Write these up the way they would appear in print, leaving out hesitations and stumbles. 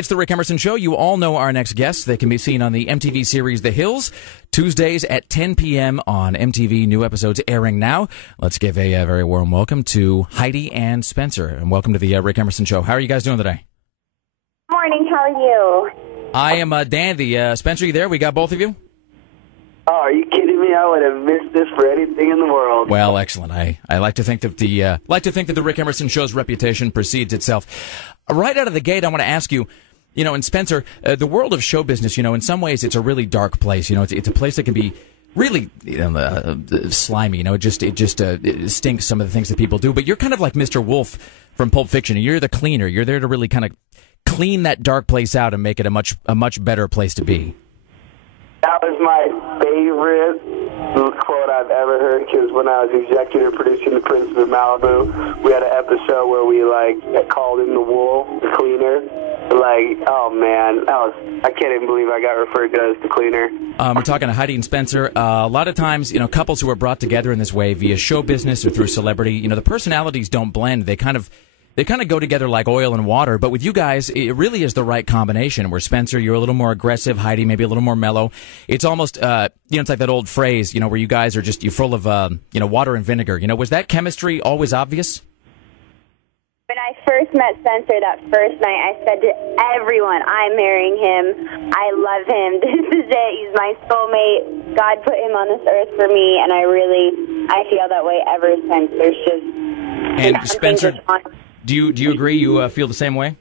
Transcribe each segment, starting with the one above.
It's the Rick Emerson Show. You all know our next guests. They can be seen on the MTV series The Hills, Tuesdays at 10 p.m. on MTV. New episodes airing now. Let's give a very warm welcome to Heidi and Spencer. And welcome to the Rick Emerson Show. How are you guys doing today? Morning. How are you? I am dandy. Spencer, you there? We got both of you? Oh, are you kidding me? I would have missed this for anything in the world. Well, excellent. I like to think that the Rick Emerson Show's reputation precedes itself. Right out of the gate, I want to ask you, and Spencer, the world of show business, in some ways it's a really dark place. It's a place that can be really slimy. It just stinks, some of the things that people do. But you're kind of like Mr. Wolf from Pulp Fiction. You're the cleaner. You're there to really kind of clean that dark place out and make it a much better place to be. That was my favorite quote I've ever heard, because when I was executive producing The Prince of Malibu, we had an episode where we called him the Wolf, the cleaner. Oh man, I can't even believe I got referred to as the cleaner. We're talking to Heidi and Spencer. A lot of times, couples who are brought together in this way via show business or through celebrity, the personalities don't blend. They kind of go together like oil and water, but with you guys, it really is the right combination, where Spencer, you're a little more aggressive, Heidi maybe a little more mellow. It's almost, it's like that old phrase, where you guys are you're full of, water and vinegar. Was that chemistry always obvious? When I first met Spencer that first night, I said to everyone, I'm marrying him. I love him. This is it. He's my soulmate. God put him on this earth for me, and I feel that way ever since. There's just... And Spencer... Do you agree? You feel the same way?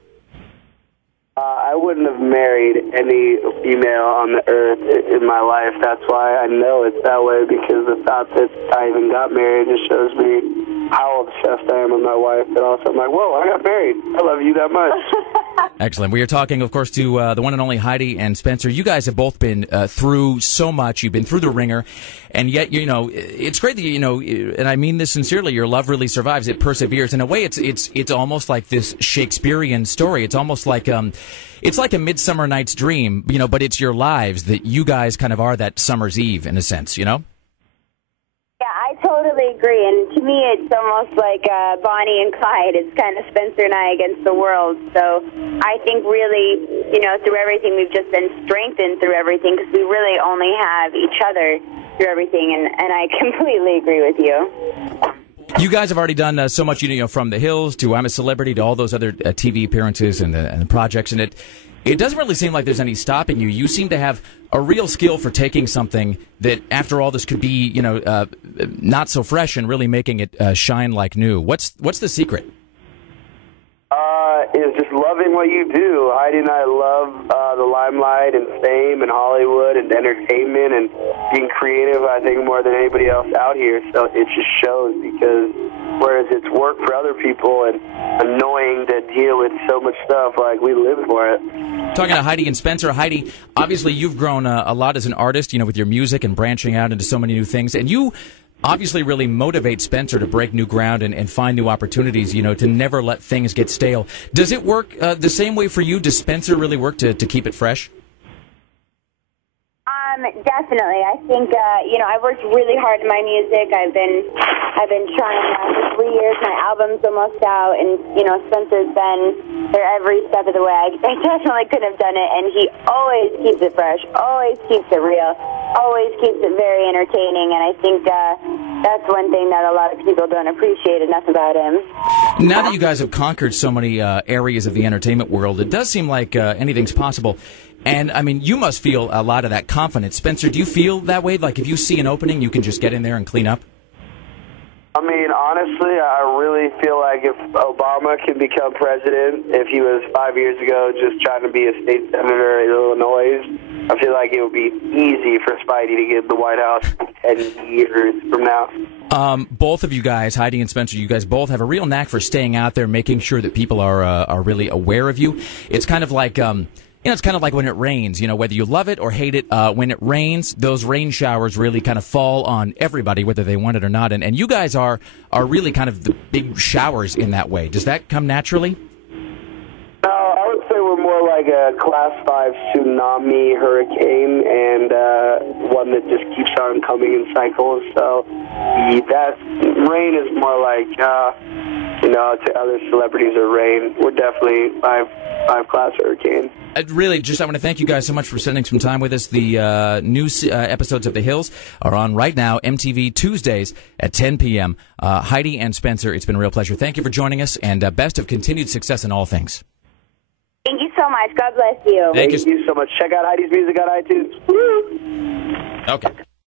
I wouldn't have married any female on the earth in my life. That's why I know it's that way, because the thought that I even got married just shows me how obsessed I am with my wife. But also I'm like, whoa, I got married. I love you that much. Excellent. We are talking, of course, to the one and only Heidi and Spencer. You guys have both been through so much. You've been through the ringer, and yet, it's great that, and I mean this sincerely, your love really survives. It perseveres. In a way, it's almost like this Shakespearean story. It's almost like it's like a Midsummer Night's Dream, but it's your lives that you guys kind of are that summer's eve, in a sense, Yeah, I totally agree. And to me, it's almost like Bonnie and Clyde. It's kind of Spencer and I against the world. So I think really, through everything, we've just been strengthened through everything, because we really only have each other through everything. And I completely agree with you. You guys have already done so much, from The Hills to I'm a Celebrity to all those other TV appearances and the projects, and it doesn't really seem like there's any stopping you. You seem to have a real skill for taking something that, after all this, could be, not so fresh, and really making it shine like new. What's the secret? Is just loving what you do. Heidi and I love the limelight and fame and Hollywood and entertainment and being creative, I think, more than anybody else out here. So it just shows, because whereas it's work for other people and annoying to deal with so much stuff, we live for it. Talking to Heidi and Spencer. Heidi, obviously you've grown a lot as an artist, with your music and branching out into so many new things, and you obviously really motivate Spencer to break new ground and find new opportunities, to never let things get stale. Does it work the same way for you? Does Spencer really work to keep it fresh? Definitely. I think, I worked really hard in my music. I've been trying for 3 years. My album's almost out, and, Spencer's been there every step of the way. I definitely couldn't have done it, and he always keeps it fresh, always keeps it real, always keeps it very entertaining, and I think that's one thing that a lot of people don't appreciate enough about him. Now that you guys have conquered so many areas of the entertainment world, it does seem like anything's possible. And, you must feel a lot of that confidence. Spencer, do you feel that way? Like, if you see an opening, you can just get in there and clean up? Honestly, I really feel like if Obama can become president, if he was 5 years ago just trying to be a state senator in Illinois, I feel like it would be easy for Spidey to get the White House 10 years from now. Both of you guys, Heidi and Spencer, you guys both have a real knack for staying out there, making sure that people are really aware of you. It's kind of like... it's kind of like when it rains, whether you love it or hate it, when it rains, those rain showers really kind of fall on everybody, whether they want it or not. And you guys are really kind of the big showers in that way. Does that come naturally? No, I would say we're more like a Class 5 tsunami hurricane, and one that just keeps on coming in cycles. So that rain is more like, to other celebrities or Rain. We're definitely five-class hurricane. I want to thank you guys so much for spending some time with us. The new episodes of The Hills are on right now, MTV Tuesdays at 10 p.m. Heidi and Spencer, it's been a real pleasure. Thank you for joining us, and best of continued success in all things. Thank you so much. God bless you. Thank you so much. Check out Heidi's music on iTunes. Woo! Okay.